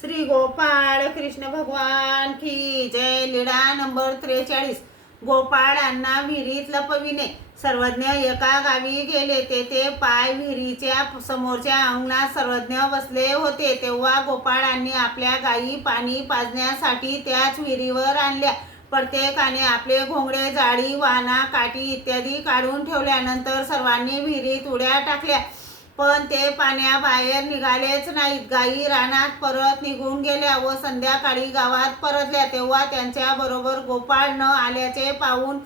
श्री गोपाळ कृष्ण भगवान की जय लिडा नंबर त्रेचाळीस. गोपाळांना विहिरीत लपविणे. सर्वज्ञ एका गावी गेले तेथे पाय विहिरीच्या समोरच्या अंगणात सर्वज्ञ बसले होते. तेव्हा गोपाळांनी आपल्या गायी पाणी पाजण्यासाठी त्याच विहिरीवर आणल्या. प्रत्येकाने आपले घोंगडे जाळी वाना काठी इत्यादी काढून ठेवल्यानंतर सर्वांनी विहिरीत उड्या टाकल्या. पण ते पाण्याबाहेर निघालेच नाहीत. गायी रानात परत निघून गेल्या व संध्याकाळी गावात परतल्या तेव्हा त्यांच्या बरोबर गोपाळ न आल्याचे पाहून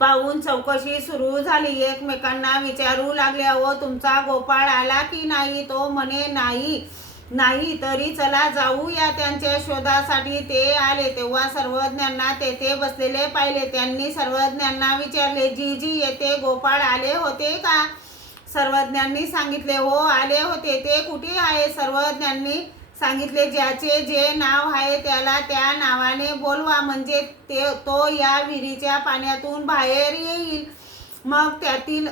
पाहून चौकशी सुरू झाली. एकमेकांना विचारू लागल्या व तुमचा गोपाळ आला की नाही? तो म्हणे नाही नाही तरी चला जाऊया त्यांच्या शोधासाठी. ते आले तेव्हा सर्वज्ञांना तेथे बसलेले पाहिले. त्यांनी सर्वज्ञांना विचारले जी जी येथे गोपाळ आले होते का? सर्वज्ञांनी सांगितले हो आले होते ते कुठे आहे? सर्वज्ञांनी सांगितले ज्याचे जे नाव आहे त्याला त्या नावाने बोलवा म्हणजे ते तो या विहिरीच्या पाण्यातून बाहेर येईल. मग त्यातील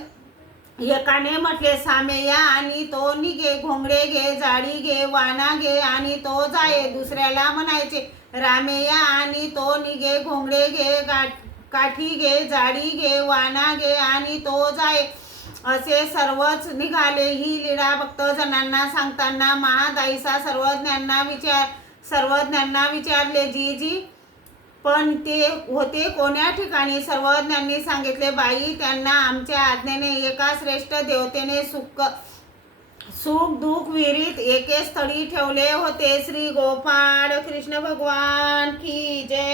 एकाने म्हटले सामेया आणि तो निघे घोंगडे घे जाळी घे वाना घे आणि तो जाये. दुसऱ्याला म्हणायचे रामेया आणि तो निघे घोंगडे घे गाठ- काठी घे जाळी घे वाना घे आणि तो जाये. असे सर्वच निघाले. ही लीळा भक्तजनांना सांगताना महादाईसा सर्वज्ञांना विचार सर्वज्ञांना विचारले जी जी पण ते होते कोण्या ठिकाणी? सर्वज्ञांनी सांगितले बाई त्यांना आमच्या आज्ञेने एका श्रेष्ठ देवतेने सुख सुख दुःख विहिरीत एके स्थळी ठेवले होते. श्री गोपाळ कृष्ण भगवान की जय.